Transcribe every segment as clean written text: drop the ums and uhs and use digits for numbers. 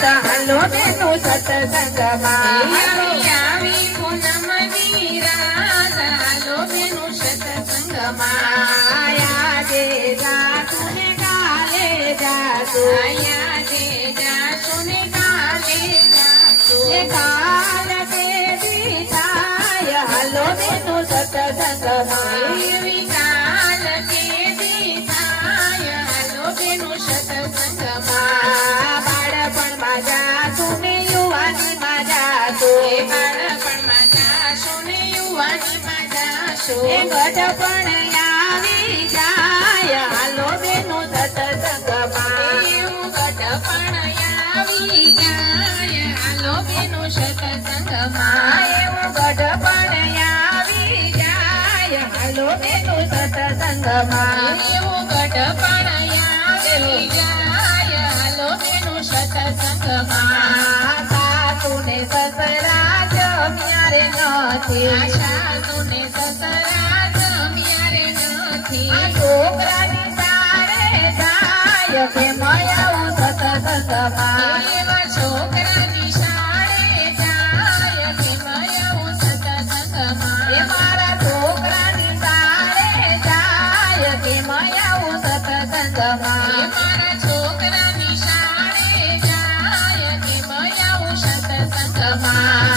હાલો બેનો સત્સંગમાં આવી પૂનમની રાત હાલો બેનો સત્સંગમાં આજે જાતું ને કાલે જાતું આજે જાશું ને કાલે જાશું કાલ કેદી થાય હાલો બેનો સત્સંગમાં એવી કાલ કેદી થાય હાલો બેનો સત્સંગમાં બાળપણમાં જાતું ને યુવાનીમાં જાતું બાળપણમાં જાશું ને યુવાનીમાં જાશું ગઢપણ આવી જાય હાલો બેનો સત્સંગમાં એવું ગઢપણ આવી જાય હાલો બેનો સત્સંગમાં એવું ગઢપણ આવી જાય હાલો બેનો સત્સંગમાં એવું ગઢપણ આવી જાય હાલો બેનો સત્સંગમાં સાસુ ને સસરા જમ્યા રે નથી સાસુને સસરા જમ્યારે નથી છોકરાની તારે જાય કે મયાવું સત્સંગમાં એવા છોકરાની શાળે જાય કે મયાવું સત્સંગમાં મારા છોકરાની તારે જાય કે મયાવું સત્સંગમાં મારા છોકરાની શાળે જાય કે મયાવું સત્સંગમાં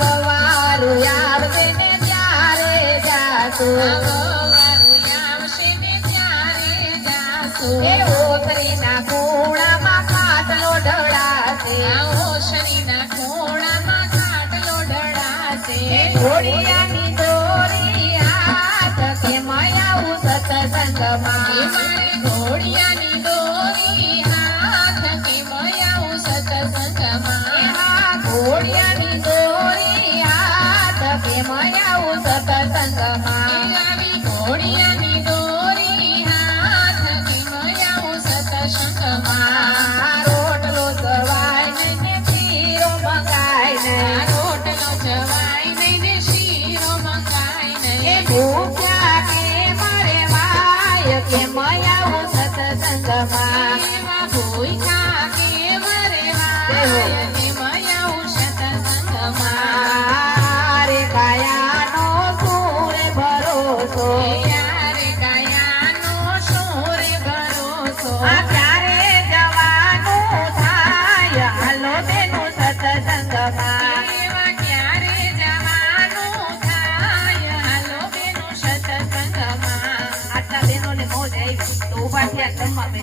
વવારું આવશે ને ત્યારે જાતું વારું આવશે ને ત્યારે જાશું એ ઓસરીના ખૂણામાં ખાટલો ઢળાશે ઓશરીના ખૂણામાં ખાટલો ઢળાશે ઘોડિયાની દોરી હાથ કે મયાવું સત્સંગમાં મારે ઘોડિયાની દોરી હાથ કે મયાવું સત્સંગમાં એમાં ઘોડિયાની દોરી હાથ કે મયાવું સત્સંગમાં આવી ઘોડિયાની દોરી હાથ કે મયાવું સત્સંગમાં રોટલો સવાય નહીં ને શીરો મંગાય નહીં રોટલો જવાય નહીં ને શીરો મંગાય એ નહીં ભૂખ્યા કે મરે વાય કે મયાવું સત્સંગમાં એવા ભૂખ્યા